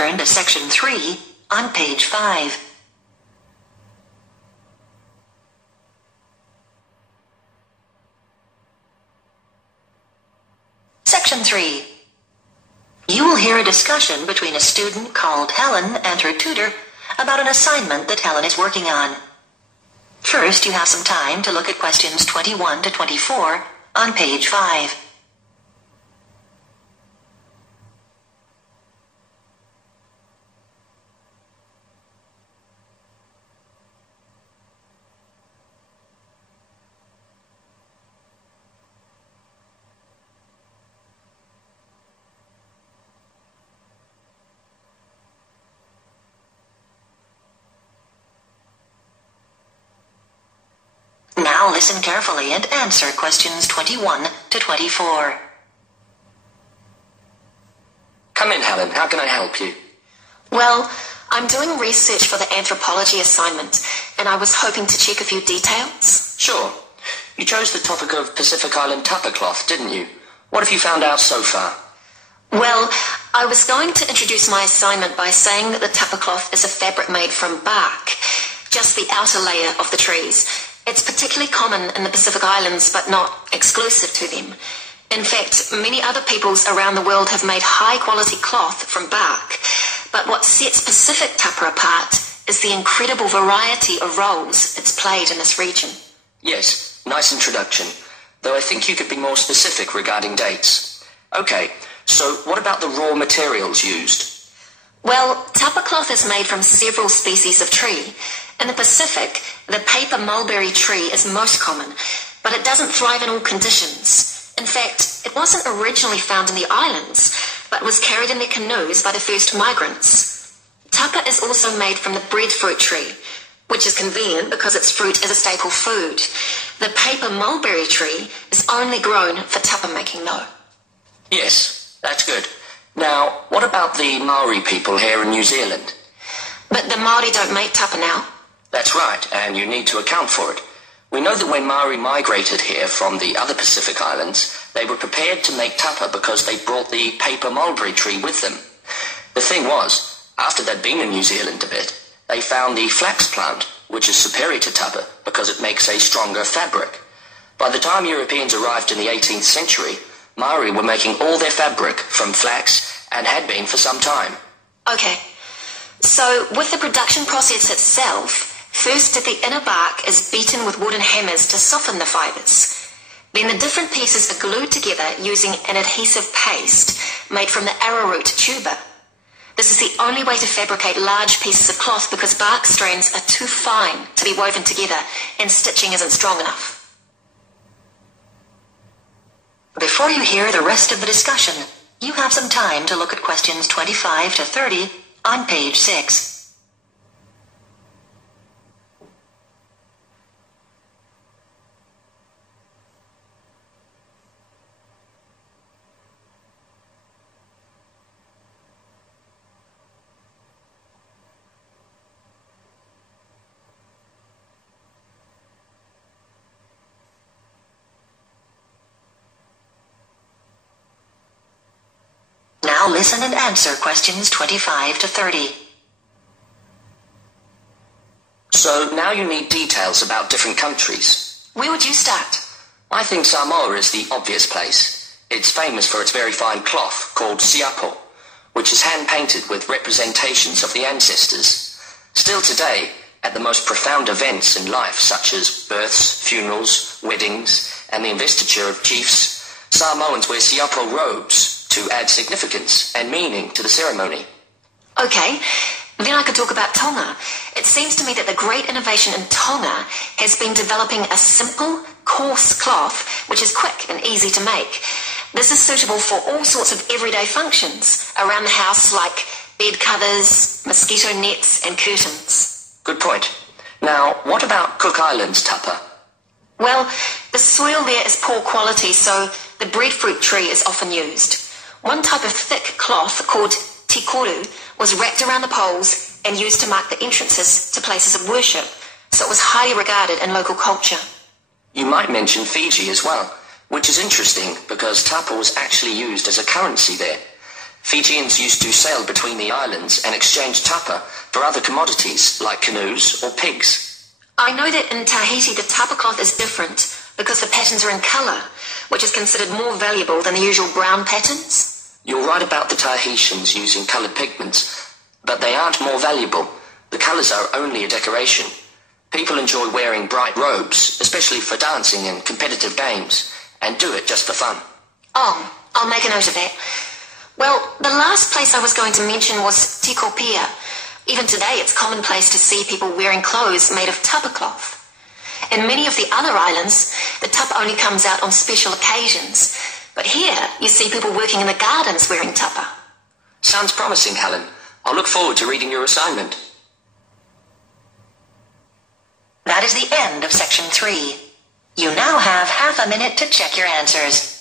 turn to section 3 on page 5. Section 3. You will hear a discussion between a student called Helen and her tutor about an assignment that Helen is working on. First, you have some time to look at questions 21 to 24 on page 5. Now listen carefully and answer questions 21 to 24. Come in, Helen. How can I help you? Well, I'm doing research for the anthropology assignment, and I was hoping to check a few details. Sure. You chose the topic of Pacific Island tupper cloth, didn't you? What have you found out so far? Well, I was going to introduce my assignment by saying that the tupper cloth is a fabric made from bark, just the outer layer of the trees. It's particularly common in the Pacific Islands, but not exclusive to them. In fact, many other peoples around the world have made high-quality cloth from bark. But what sets Pacific tupper apart is the incredible variety of roles it's played in this region. Yes, nice introduction. Though I think you could be more specific regarding dates. Okay, so what about the raw materials used? Well, tupper cloth is made from several species of tree. In the Pacific, the paper mulberry tree is most common, but it doesn't thrive in all conditions. In fact, it wasn't originally found in the islands, but was carried in their canoes by the first migrants. Tupper is also made from the breadfruit tree, which is convenient because its fruit is a staple food. The paper mulberry tree is only grown for tupper making, though. Yes, that's good. Now, what about the Maori people here in New Zealand? But the Maori don't make tupper now. That's right, and you need to account for it. We know that when Maori migrated here from the other Pacific Islands, they were prepared to make tupper because they brought the paper mulberry tree with them. The thing was, after they'd been in New Zealand a bit, they found the flax plant, which is superior to tupper because it makes a stronger fabric. By the time Europeans arrived in the 18th century, Maori were making all their fabric from flax and had been for some time. Okay, so with the production process itself, first, the inner bark is beaten with wooden hammers to soften the fibres. Then the different pieces are glued together using an adhesive paste made from the arrowroot tuber. This is the only way to fabricate large pieces of cloth because bark strands are too fine to be woven together and stitching isn't strong enough. Before you hear the rest of the discussion, you have some time to look at questions 25 to 30 on page 6. Now listen and answer questions 25 to 30. So now you need details about different countries. Where would you start? I think Samoa is the obvious place. It's famous for its very fine cloth called siapo, which is hand-painted with representations of the ancestors. Still today, at the most profound events in life, such as births, funerals, weddings, and the investiture of chiefs, Samoans wear siapo robes to add significance and meaning to the ceremony. Okay, then I could talk about Tonga. It seems to me that the great innovation in Tonga has been developing a simple, coarse cloth which is quick and easy to make. This is suitable for all sorts of everyday functions around the house like bed covers, mosquito nets and curtains. Good point. Now, what about Cook Islands tupper? Well, the soil there is poor quality, so the breadfruit tree is often used. One type of thick cloth called tikoru was wrapped around the poles and used to mark the entrances to places of worship, so it was highly regarded in local culture. You might mention Fiji as well, which is interesting because tapa was actually used as a currency there. Fijians used to sail between the islands and exchange tapa for other commodities like canoes or pigs. I know that in Tahiti the tapa cloth is different because the patterns are in colour, which is considered more valuable than the usual brown patterns. You're right about the Tahitians using coloured pigments, but they aren't more valuable. The colours are only a decoration. People enjoy wearing bright robes, especially for dancing and competitive games, and do it just for fun. Oh, I'll make a note of that. Well, the last place I was going to mention was Tikopia. Even today it's commonplace to see people wearing clothes made of tapa cloth. In many of the other islands, the tapa only comes out on special occasions. But here, you see people working in the gardens wearing tapa. Sounds promising, Helen. I'll look forward to reading your assignment. That is the end of section 3. You now have half a minute to check your answers.